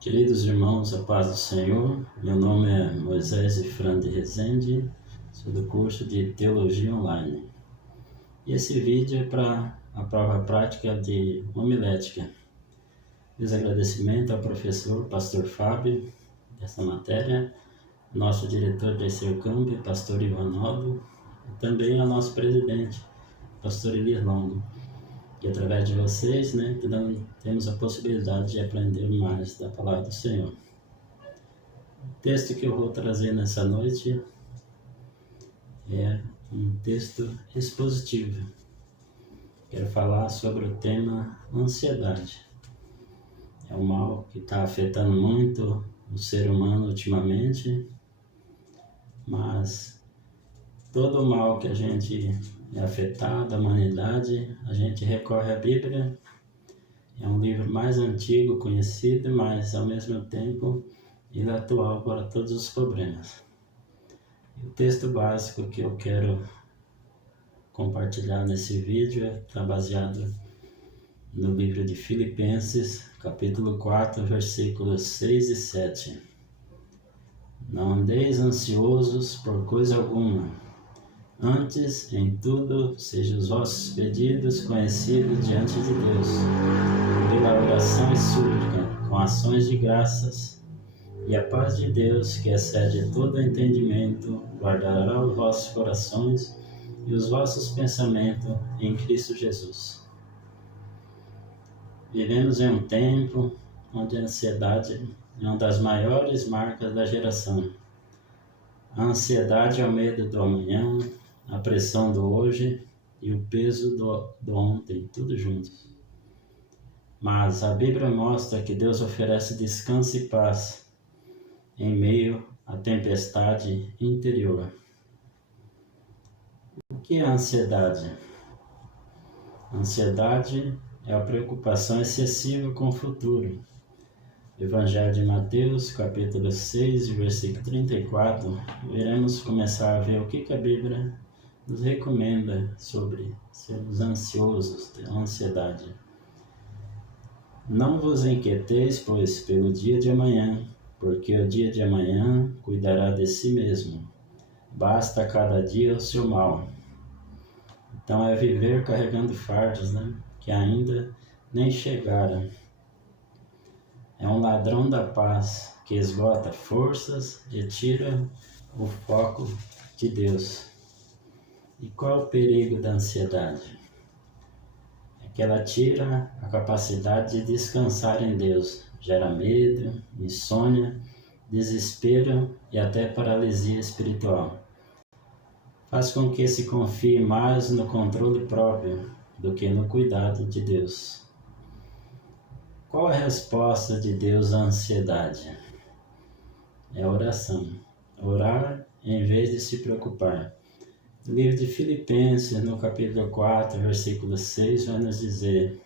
Queridos irmãos, a paz do Senhor, meu nome é Moisés Ifran de Rezende, sou do curso de Teologia Online. E esse vídeo é para a prova prática de homilética. Fiz agradecimento ao professor, pastor Fábio, dessa matéria, nosso diretor de Sercambi, pastor Ivanaldo, e também ao nosso presidente, pastor Elias Longo. E através de vocês, temos a possibilidade de aprender mais da palavra do Senhor. O texto que eu vou trazer nessa noite é um texto expositivo. Quero falar sobre o tema ansiedade. É um mal que está afetando muito o ser humano ultimamente, mas todo o mal que a gente é afetado, a humanidade, a gente recorre à Bíblia. É um livro mais antigo, conhecido, mas ao mesmo tempo ele é atual para todos os problemas. O texto básico que eu quero compartilhar nesse vídeo está baseado no livro de Filipenses, capítulo 4, versículos 6 e 7. Não andeis ansiosos por coisa alguma, antes, em tudo, sejam os vossos pedidos conhecidos diante de Deus, pela oração e súplica, com ações de graças, e a paz de Deus, que excede todo entendimento, guardará os vossos corações e os vossos pensamentos em Cristo Jesus. Vivemos em um tempo onde a ansiedade é uma das maiores marcas da geração. A ansiedade é o medo do amanhã, a pressão do hoje e o peso do ontem, tudo juntos. Mas a Bíblia mostra que Deus oferece descanso e paz em meio à tempestade interior. O que é a ansiedade? A ansiedade é a preocupação excessiva com o futuro. Evangelho de Mateus, capítulo 6, versículo 34, iremos começar a ver o que a Bíblia nos recomenda sobre sermos ansiosos, ter ansiedade. Não vos inquieteis, pois, pelo dia de amanhã, porque o dia de amanhã cuidará de si mesmo. Basta cada dia o seu mal. Então é viver carregando fardos, que ainda nem chegaram. É um ladrão da paz que esgota forças e tira o foco de Deus. E qual é o perigo da ansiedade? É que ela tira a capacidade de descansar em Deus, gera medo, insônia, desespero e até paralisia espiritual. Faz com que se confie mais no controle próprio do que no cuidado de Deus. Qual a resposta de Deus à ansiedade? É a oração. Orar em vez de se preocupar. O livro de Filipenses, no capítulo 4, versículo 6, vai nos dizer: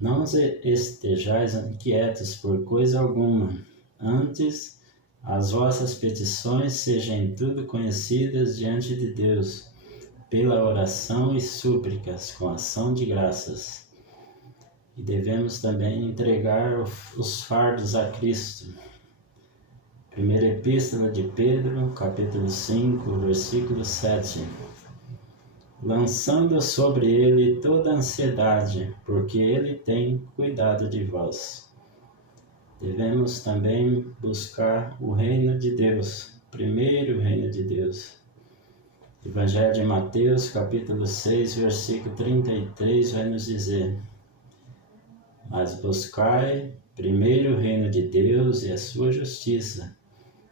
não estejais inquietos por coisa alguma, antes as vossas petições sejam em tudo conhecidas diante de Deus, pela oração e súplicas, com ação de graças. E devemos também entregar os fardos a Cristo. Primeira Epístola de Pedro, capítulo 5, versículo 7. Lançando sobre ele toda a ansiedade, porque ele tem cuidado de vós. Devemos também buscar o reino de Deus, primeiro o reino de Deus. Evangelho de Mateus, capítulo 6, versículo 33, vai nos dizer: mas buscai primeiro o reino de Deus e a sua justiça,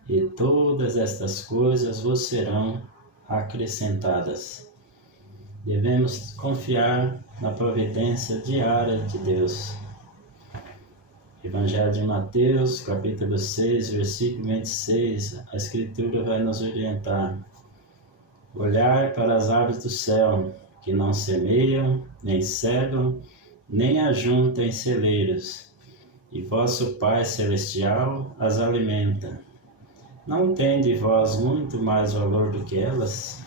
e todas estas coisas vos serão acrescentadas. Devemos confiar na providência diária de Deus. Evangelho de Mateus, capítulo 6, versículo 26, a Escritura vai nos orientar: olhai para as aves do céu, que não semeiam, nem cegam, nem ajuntam em celeiros, e vosso Pai Celestial as alimenta. Não tende vós muito mais valor do que elas?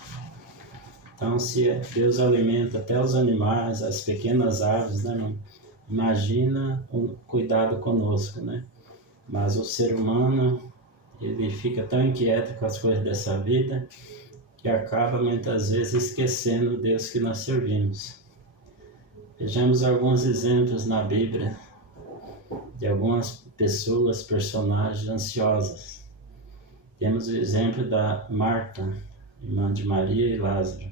Então, se Deus alimenta até os animais, as pequenas aves, imagina o cuidado conosco, Mas o ser humano, ele fica tão inquieto com as coisas dessa vida que acaba muitas vezes esquecendo o Deus que nós servimos. Vejamos alguns exemplos na Bíblia de algumas pessoas, personagens ansiosas. Temos o exemplo da Marta, irmã de Maria e Lázaro,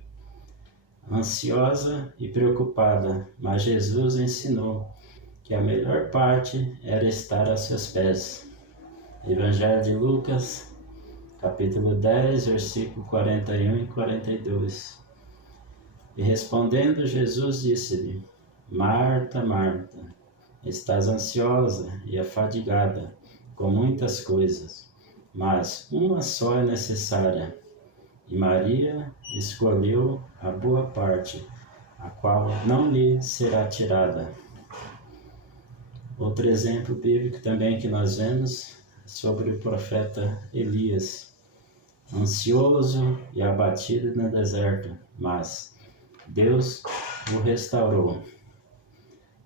ansiosa e preocupada, mas Jesus ensinou que a melhor parte era estar aos seus pés. Evangelho de Lucas, capítulo 10, versículo 41 e 42. E respondendo, Jesus disse-lhe: Marta, Marta, estás ansiosa e afadigada com muitas coisas, mas uma só é necessária. E Maria escolheu a boa parte, a qual não lhe será tirada. Outro exemplo bíblico também que nós vemos sobre o profeta Elias, ansioso e abatido no deserto, mas Deus o restaurou.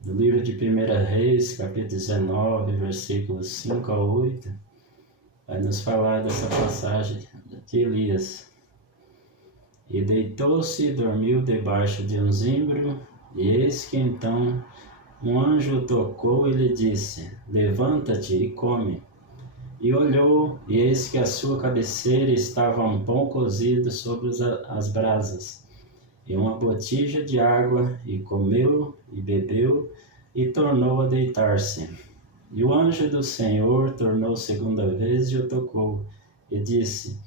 No livro de 1 Reis, capítulo 19, versículos 5 a 8, vai nos falar dessa passagem de Elias. E deitou-se e dormiu debaixo de um zimbro, e eis que então um anjo tocou e lhe disse: Levanta-te e come. E olhou, e eis que à sua cabeceira estava um pão cozido sobre as brasas, e uma botija de água, e comeu, e bebeu, e tornou a deitar-se. E o anjo do Senhor tornou segunda vez e o tocou, e disse: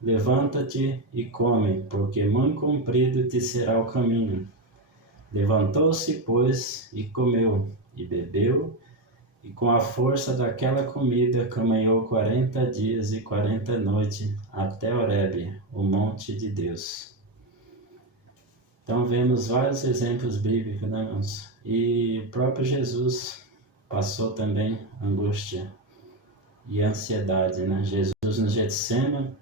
Levanta-te e come, porque muito comprido te será o caminho. Levantou-se, pois, e comeu, e bebeu, e com a força daquela comida caminhou 40 dias e 40 noites até Horebe, o monte de Deus. Então vemos vários exemplos bíblicos, né, irmãos? E o próprio Jesus passou também angústia e ansiedade, né? Jesus no Getsêmani,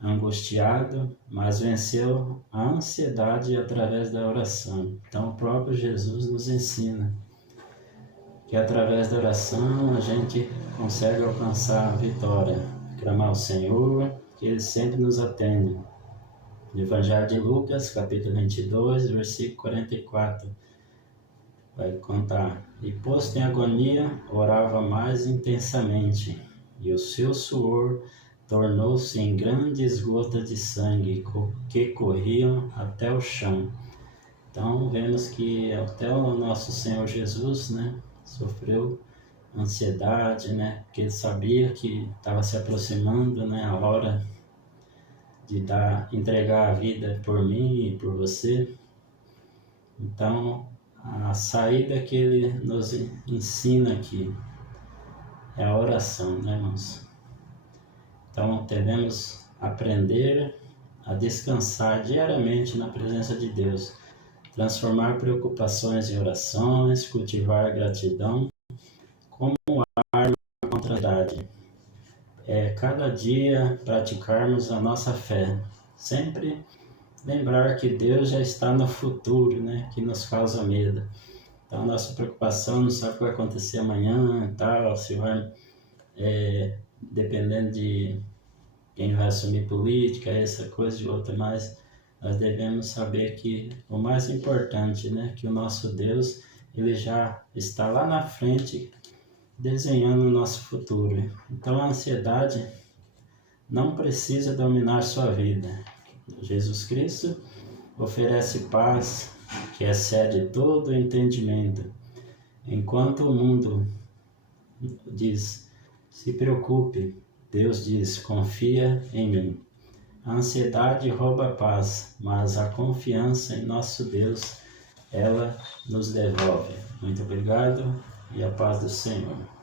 angustiado, mas venceu a ansiedade através da oração. Então o próprio Jesus nos ensina que através da oração a gente consegue alcançar a vitória, clamar ao Senhor, que Ele sempre nos atende. No Evangelho de Lucas, capítulo 22, versículo 44, vai contar: E posto em agonia, orava mais intensamente, e o seu suor tornou-se em grandes gotas de sangue que corriam até o chão. Então vemos que até o nosso Senhor Jesus, né, sofreu ansiedade, né, porque ele sabia que estava se aproximando, né, a hora de entregar a vida por mim e por você. Então a saída que ele nos ensina aqui é a oração, né, irmãos? Então devemos aprender a descansar diariamente na presença de Deus, transformar preocupações em orações, cultivar gratidão como arma contra a ansiedade. Cada dia praticarmos a nossa fé, sempre lembrar que Deus já está no futuro, né, que nos causa medo. Então a nossa preocupação não sabe o que vai acontecer amanhã, tal, se vai, dependendo de quem vai assumir política, essa coisa e outra, mas nós devemos saber que o mais importante, né, que o nosso Deus, ele já está lá na frente desenhando o nosso futuro. Então a ansiedade não precisa dominar sua vida. Jesus Cristo oferece paz que excede todo o entendimento. Enquanto o mundo diz: se preocupe, Deus diz: confia em mim. A ansiedade rouba a paz, mas a confiança em nosso Deus, ela nos devolve. Muito obrigado e a paz do Senhor.